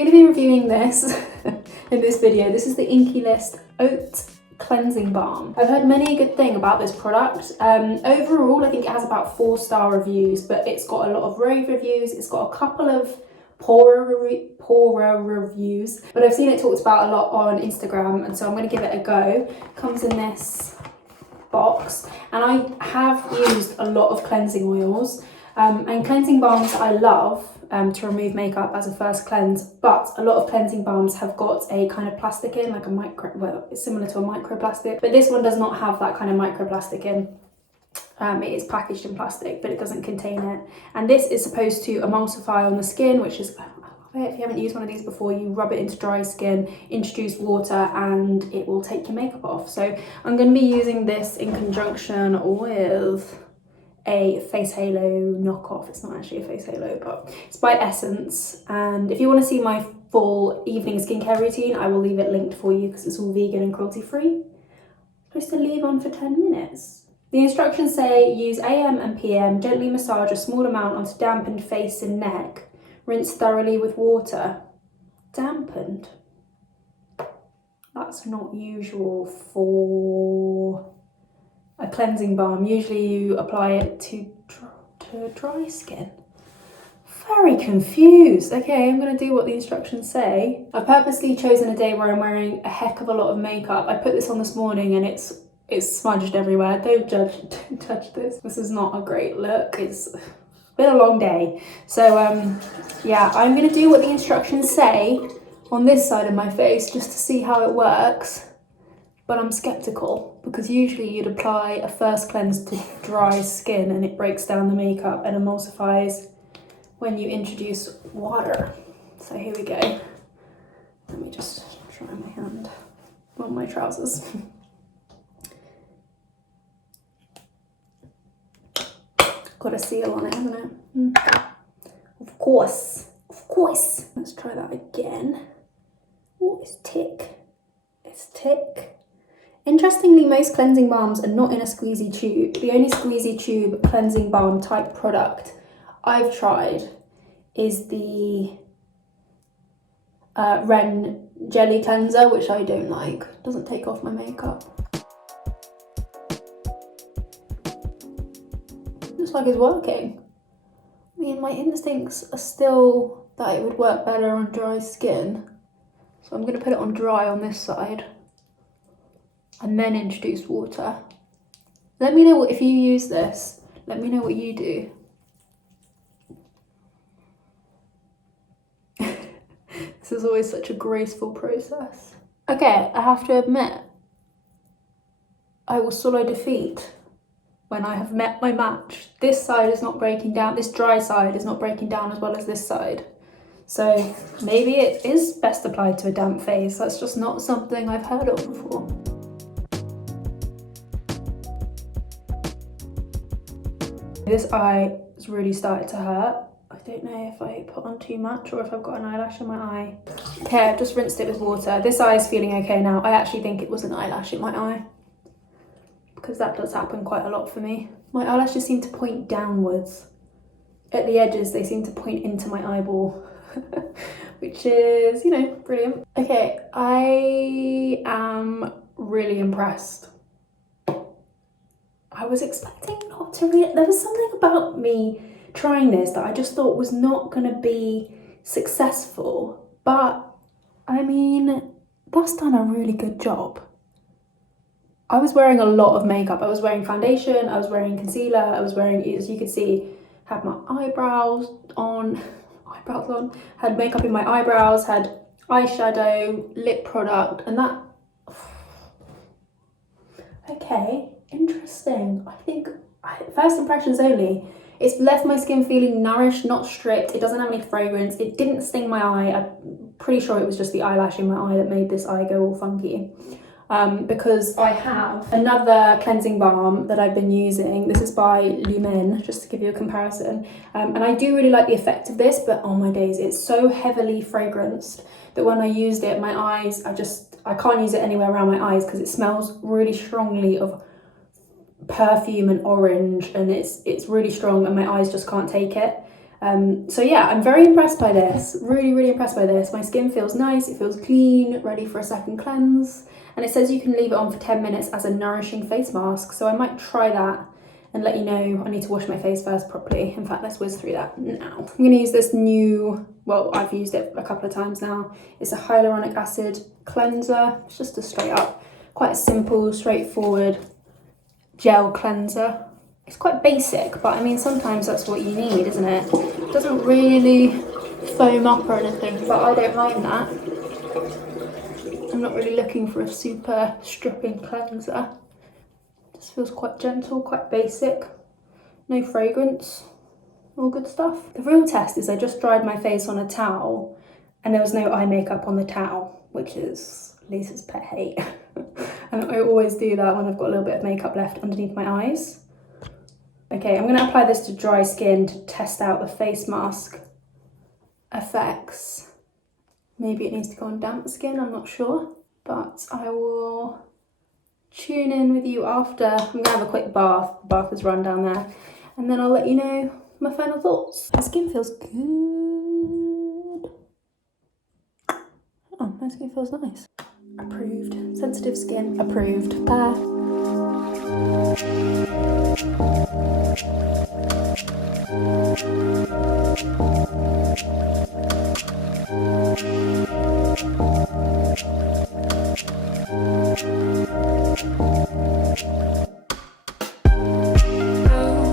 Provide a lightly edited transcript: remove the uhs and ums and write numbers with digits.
we're going to be reviewing this in this video. This is the Inkey List Oat Cleansing Balm. I've heard many a good thing about this product. Overall, I think it has about 4-star reviews, but it's got a lot of rave reviews. It's got a couple of poorer reviews, but I've seen it talked about a lot on Instagram, and so I'm going to give it a go. It comes in this box, and I have used a lot of cleansing oils and cleansing balms I love to remove makeup as a first cleanse, but a lot of cleansing balms have got a kind of plastic in, like a well, it's similar to a microplastic, but this one does not have that kind of microplastic in. It is packaged in plastic, but it doesn't contain it. And this is supposed to emulsify on the skin, which is, if you haven't used one of these before, you rub it into dry skin, introduce water, and it will take your makeup off. So I'm going to be using this in conjunction with a face halo knockoff. It's not actually a face halo, but it's by Essence. And if you want to see my full evening skincare routine, I will leave it linked for you because it's all vegan and cruelty free. Supposed to leave on for 10 minutes. The instructions say use AM and PM, gently massage a small amount onto dampened face and neck. Rinse thoroughly with water. Dampened? That's not usual for a cleansing balm. Usually you apply it to dry skin. Very confused. Okay, I'm going to do what the instructions say. I've purposely chosen a day where I'm wearing a heck of a lot of makeup. I put this on this morning and it's smudged everywhere. Don't judge this. This is not a great look. It's been a long day. So yeah, I'm going to do what the instructions say on this side of my face just to see how it works. But I'm skeptical because usually you'd apply a first cleanse to dry skin and it breaks down the makeup and emulsifies when you introduce water. So here we go. Let me just try my hand on my trousers. Got a seal on it, hasn't it? Of course. Let's try that again. Oh, it's thick. It's thick. Interestingly, most cleansing balms are not in a squeezy tube. The only squeezy tube cleansing balm type product I've tried is the Ren Jelly Cleanser, which I don't like. Doesn't take off my makeup. Looks like it's working. I mean, my instincts are still that it would work better on dry skin. So I'm going to put it on dry on this side and then introduce water. Let me know if you use this. Let me know what you do. This is always such a graceful process. Okay, I have to admit, I will solo defeat when I have met my match. This side is not breaking down, this dry side is not breaking down as well as this side. So maybe it is best applied to a damp face. That's just not something I've heard of before. This eye has really started to hurt. I don't know if I put on too much or if I've got an eyelash in my eye. Okay, I've just rinsed it with water. This eye is feeling okay now. I actually think it was an eyelash in my eye, because that does happen quite a lot for me. My eyelashes seem to point downwards. At the edges, they seem to point into my eyeball, which is, you know, brilliant. Okay, I am really impressed. I was expecting not to read it. There was something about me trying this that I just thought was not going to be successful. But, I mean, that's done a really good job. I was wearing a lot of makeup. I was wearing foundation, I was wearing concealer, I was wearing, as you can see, had my eyebrows on, had makeup in my eyebrows, had eyeshadow, lip product, and that, okay, interesting. I think, first impressions only, it's left my skin feeling nourished, not stripped. It doesn't have any fragrance. It didn't sting my eye. I'm pretty sure it was just the eyelash in my eye that made this eye go all funky. Because I have another cleansing balm that I've been using. This is by Lumen, just to give you a comparison. And I do really like the effect of this, but oh my days, it's so heavily fragranced that when I used it, my eyes, I can't use it anywhere around my eyes because it smells really strongly of perfume and orange, and it's really strong and my eyes just can't take it. So yeah, I'm very impressed by this. Really impressed by this. My skin feels nice, it feels clean, ready for a second cleanse. And it says you can leave it on for 10 minutes as a nourishing face mask. So I might try that and let you know. I need to wash my face first properly. In fact, let's whiz through that now. I'm going to use this new, well, I've used it a couple of times now. It's a hyaluronic acid cleanser. It's just a straight up, quite a simple, straightforward gel cleanser. It's quite basic, but I mean, sometimes that's what you need, isn't it? It doesn't really foam up or anything, but I don't mind that. I'm not really looking for a super stripping cleanser. This feels quite gentle, quite basic. No fragrance, all good stuff. The real test is I just dried my face on a towel and there was no eye makeup on the towel, which is Lisa's pet hate. And I always do that when I've got a little bit of makeup left underneath my eyes. Okay, I'm gonna apply this to dry skin to test out the face mask effects. Maybe it needs to go on damp skin, I'm not sure. But I will tune in with you after. I'm gonna have a quick bath. The bath is run down there. And then I'll let you know my final thoughts. My skin feels good. Oh, my skin feels nice. Approved. Sensitive skin, approved. Bye.